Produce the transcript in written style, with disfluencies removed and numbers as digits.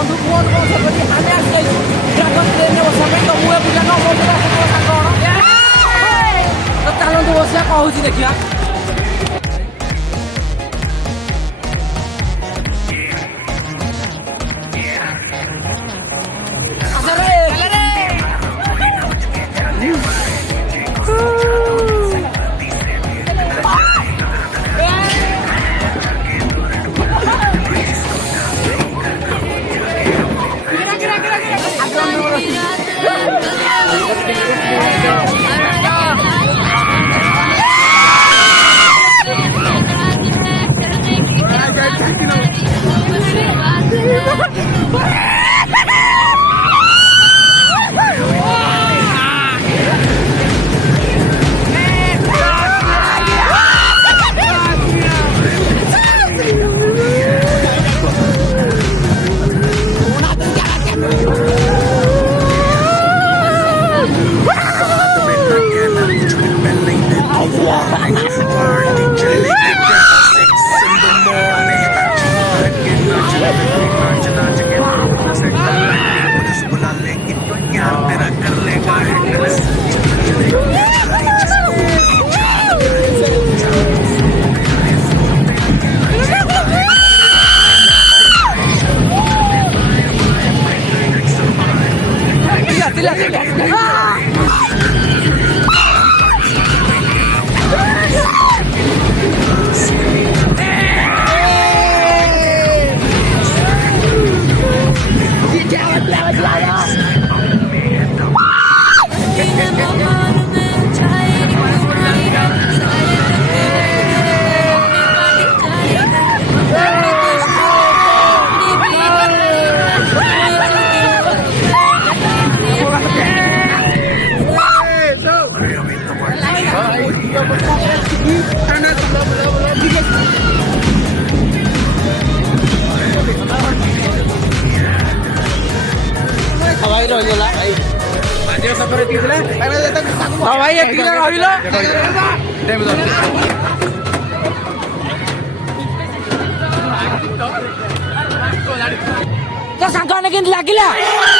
ବନ୍ଧୁ ଫୋନ୍ କ'ଣ ସେପରି ଆମେ ଆସିଯାଇଛୁ ଡ୍ରାଗନ୍ ପ୍ଲେନ୍ରେ ବସିବା ପାଇଁ ତ ମୁଁ ଏ ପିଲା କ'ଣ କହୁଥିଲା ତ ଚାଲନ୍ତୁ ବସିବା କହୁଛି ଦେଖିବା भाई एतिक रहिल तो सांग केमती लगिला